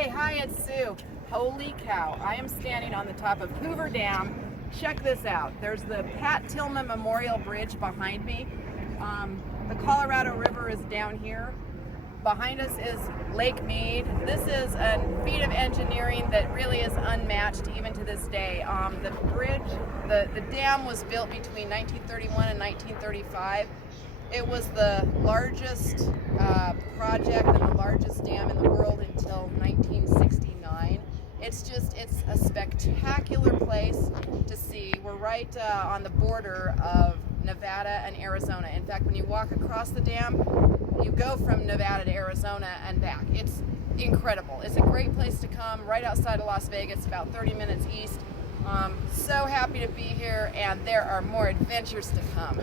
Hey, hi, it's Sue. Holy cow, I am standing on the top of Hoover Dam. Check this out. There's the Tillman Memorial Bridge behind me. The Colorado River is down here. Behind us is Lake Mead. This is a feat of engineering that really is unmatched even to this day. The bridge, the dam was built between 1931 and 1935. It was the largest project and the largest dam in the world until 1969. It's a spectacular place to see. We're right on the border of Nevada and Arizona. In fact, when you walk across the dam, you go from Nevada to Arizona and back. It's incredible. It's a great place to come, right outside of Las Vegas, about 30 minutes east. So happy to be here, and there are more adventures to come.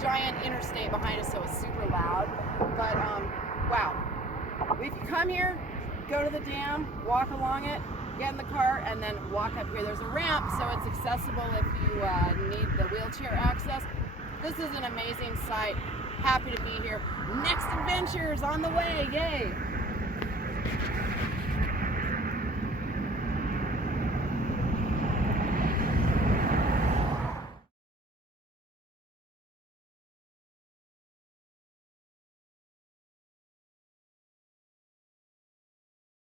Giant interstate behind us, so it's super loud. But wow, if you come here, go to the dam, walk along it, get in the car, and then walk up here. There's a ramp, so it's accessible if you need the wheelchair access. This is an amazing sight. Happy to be here. Next adventure is on the way. Yay!